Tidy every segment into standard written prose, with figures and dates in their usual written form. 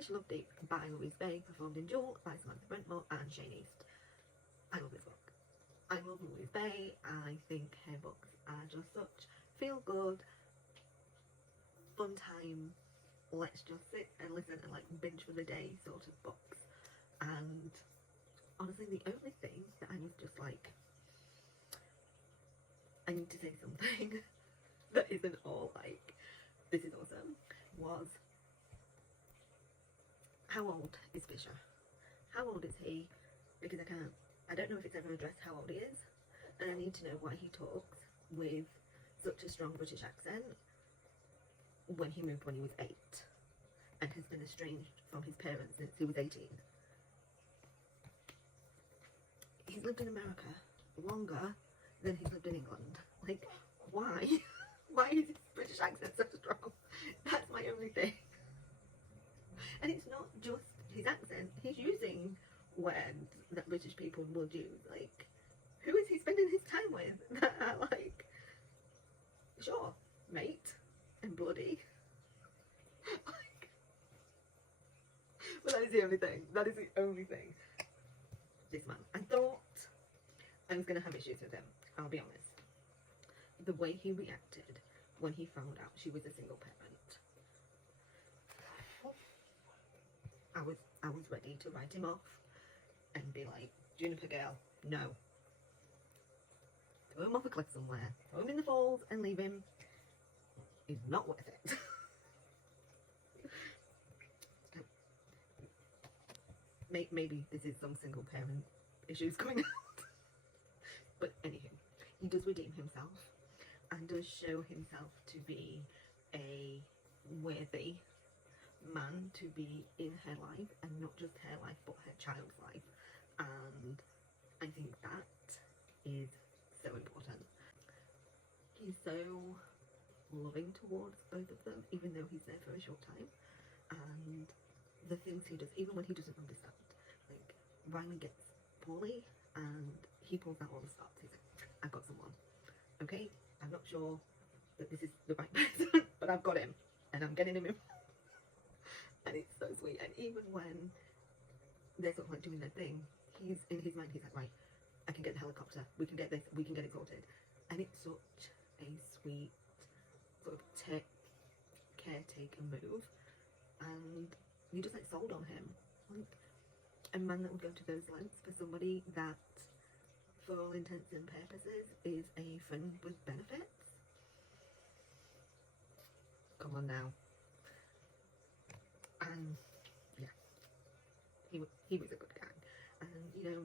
Fish Love Deep by Louise performed in Jewel by Samantha Brentmoor and Shane East. I love this book. I love Louise Bay. I think her books are just such feel good, fun time, let's just sit and listen and like binge for the day sort of books. And honestly, the only thing that I was just like, I need to say something that isn't all like, this is awesome, was how old is Fisher? How old is he? Because I don't know if it's ever addressed how old he is, and I need to know why he talks with such a strong British accent when he moved when he was 8 and has been estranged from his parents since he was 18. He's lived in America longer than he's lived in England. Like, why? Why is his British accent so strong? That's my only thing. And it's not just his accent, he's using words that British people would use. Like, who is he spending his time with that are like, sure, mate and bloody? Like, but that is the only thing. That is the only thing. This man. I thought I was going to have issues with him, I'll be honest. The way he reacted when he found out she was a single parent. I was ready to write him off and be like, Juniper girl, no. Throw him off a cliff somewhere. Throw him in the falls and leave him. He's not worth it. Maybe this is some single parent issues coming out. But anywho, he does redeem himself and does show himself to be a worthy man to be in her life, and not just her life but her child's life, and I think that is so important. He's so loving towards both of them, even though he's there for a short time, and the things he does, even when he doesn't understand. Like, Riley gets poorly and he pulls out all the stops. He's like, I've got someone, okay, I'm not sure that this is the right person, but I've got him and I'm getting him in. And it's so sweet. And even when they're sort of like doing their thing, he's in his mind, he's like, right, I can get the helicopter, we can get this, we can get it sorted. And it's such a sweet sort of caretaker move, and you just like sold on him. Like, a man that would go to those lengths for somebody that, for all intents and purposes, is a friend with benefits. Come on now. And yeah, he was a good guy. And you know,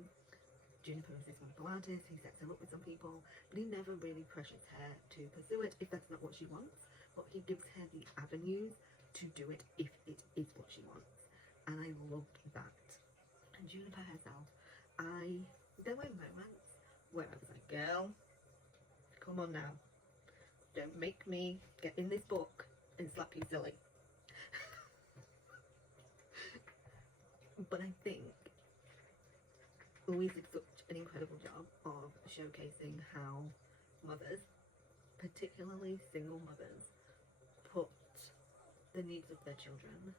Juniper is this wonderful artist, he sets her up with some people, but he never really pressures her to pursue it if that's not what she wants, but he gives her the avenues to do it if it is what she wants. And I loved that. And Juniper herself, there were moments where I was like, girl, come on now, don't make me get in this book and slap you silly. But I think Louise did such an incredible job of showcasing how mothers, particularly single mothers, put the needs of their children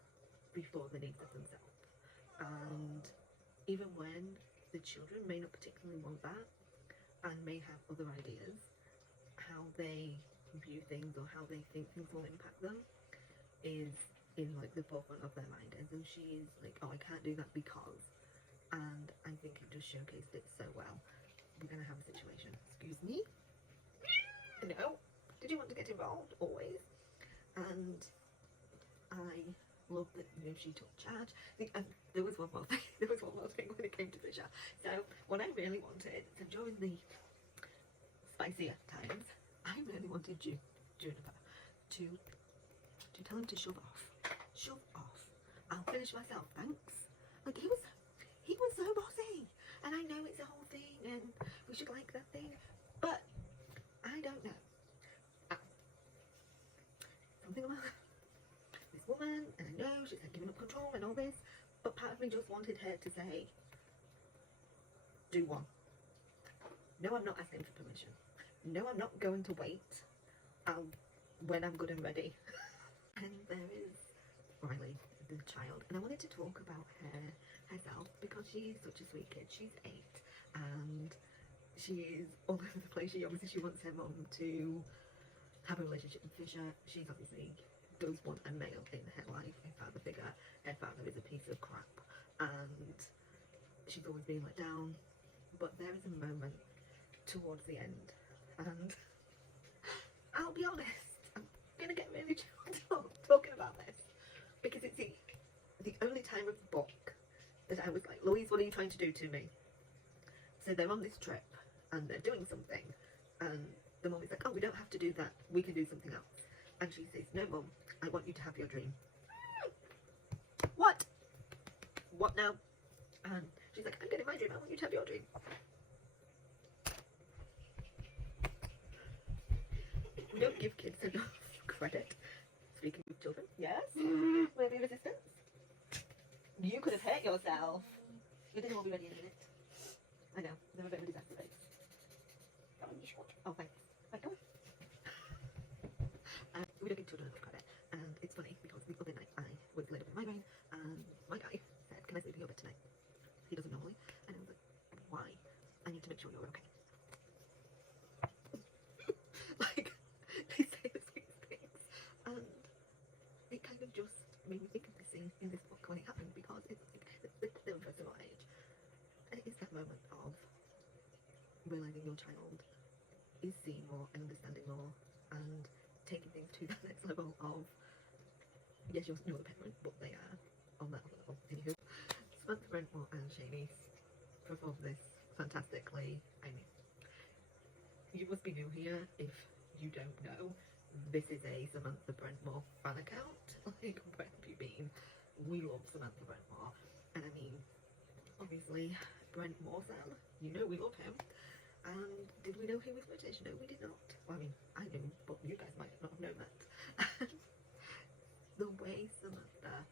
before the needs of themselves. And even when the children may not particularly want that and may have other ideas, how they view things or how they think things will impact them is in like the forefront of their mind. And so she's like, oh, I can't do that because, and I think it just showcased it so well. We're gonna have a situation. Excuse me. No. Did you want to get involved? Always. And I love that, you know, she took charge. There was one more thing. There was one more thing when it came to Fisher. So what I really wanted, so during the spicier times, I really wanted Juniper to tell him to shove off. Shove off. I'll finish myself, thanks. Like, he was so bossy. And I know it's a whole thing and we should like that thing, but I don't know. Something about this woman, and I know she's like giving up control and all this, but part of me just wanted her to say, do one. No, I'm not asking for permission. No, I'm not going to wait. When I'm good and ready. And there is Riley, the child, and I wanted to talk about herself because she's such a sweet kid. She's 8 and she is all over the place. She wants her mum to have a relationship with Fisher. She's obviously does want a male in her life, a father figure. Her father is a piece of crap and she's always being let down. But there is a moment towards the end, and I'll be honest, I'm gonna get really choked up talking about this because it's the only time of the book that I was like, Louise, what are you trying to do to me? So they're on this trip and they're doing something, and the mum is like, oh, we don't have to do that, we can do something else. And she says, no mum, I want you to have your dream. What now? And she's like, I'm getting my dream, I want you to have your dream. We don't give kids enough credit. Speaking of children, yes, maybe resistance. You could have hurt yourself. Your dinner will be ready in a minute. I know, they're a bit of a disaster base. Oh, thanks. We don't give children enough credit, and it's funny because the other night I was laid up in my brain, and my guy said, can I sleep in your bed tonight? He doesn't normally, and I was like, why? I need to make sure you're okay. Like, they say the same things, and it kind of just made me think of this scene in this book when it happened, because it's like the first of our age, and it is that moment of realising your child is seeing more and understanding more, and taking things to that next level of, yes, you're the parent, but they are on that other level. Anywho, Samantha, Brentmoor and Shanice performed this fantastically. I mean, you must be new here if you don't know. This is a Samantha Brentmoor fan account. Like, where have you been? We love Samantha Brentmoor. And I mean, obviously, Brentmoor fan, you know we love him. And did we know he was British? No, we did not. Well, I mean, I knew, but you guys might not have known that. The way Samantha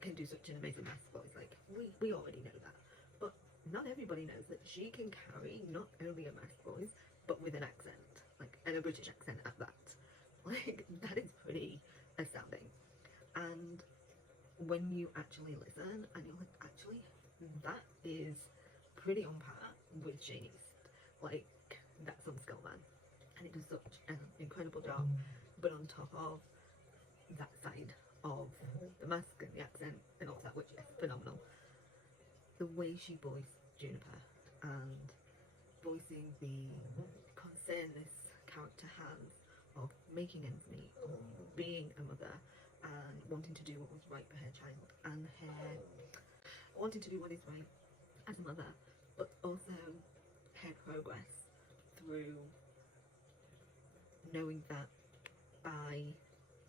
can do such an amazing mask voice, like, we already know that. But not everybody knows that she can carry not only a mask voice, but with an accent, like, and a British accent at that. Like, that is pretty astounding. And when you actually listen, and you're like, actually, that is pretty on par with Shanice. Like, that's some skill, man. And it does such an incredible job. But on top of that side of the mask and the accent and all that, which is phenomenal, the way she voiced Juniper and voicing the concern this character has of making ends meet, of being a mother and wanting to do what was right for her child, and her wanting to do what is right as a mother, but also her progress through knowing that by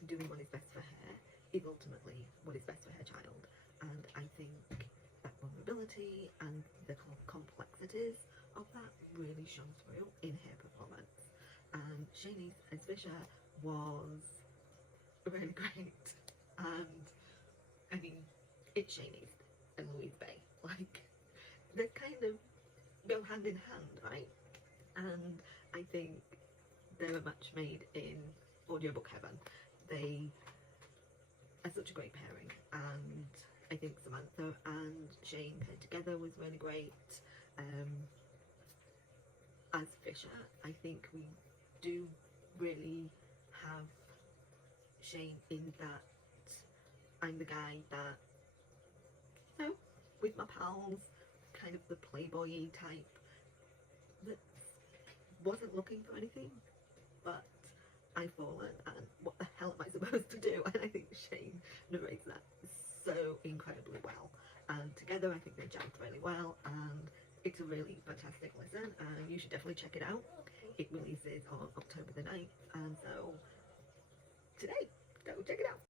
doing what is best for her is ultimately what is best for her child. And I think that vulnerability and the complexities of that really shone through in her performance. And Shanice as Fisher was really great. And I mean, it's Shanice and Louise Bay. Like, they kind of go hand in hand, right? And I think they're a match made in audiobook heaven. They are such a great pairing, and I think Samantha and Shane paired together was really great. As Fisher, I think we do really have Shane in that I'm the guy that, you know, with my pals, kind of the playboy type that wasn't looking for anything, but I've fallen, and what the hell am I supposed to do? And I think Shane narrates that so incredibly well, and together I think they jummed really well, and it's a really fantastic listen, and you should definitely check it out. It releases on October the 9th, and so today, go check it out.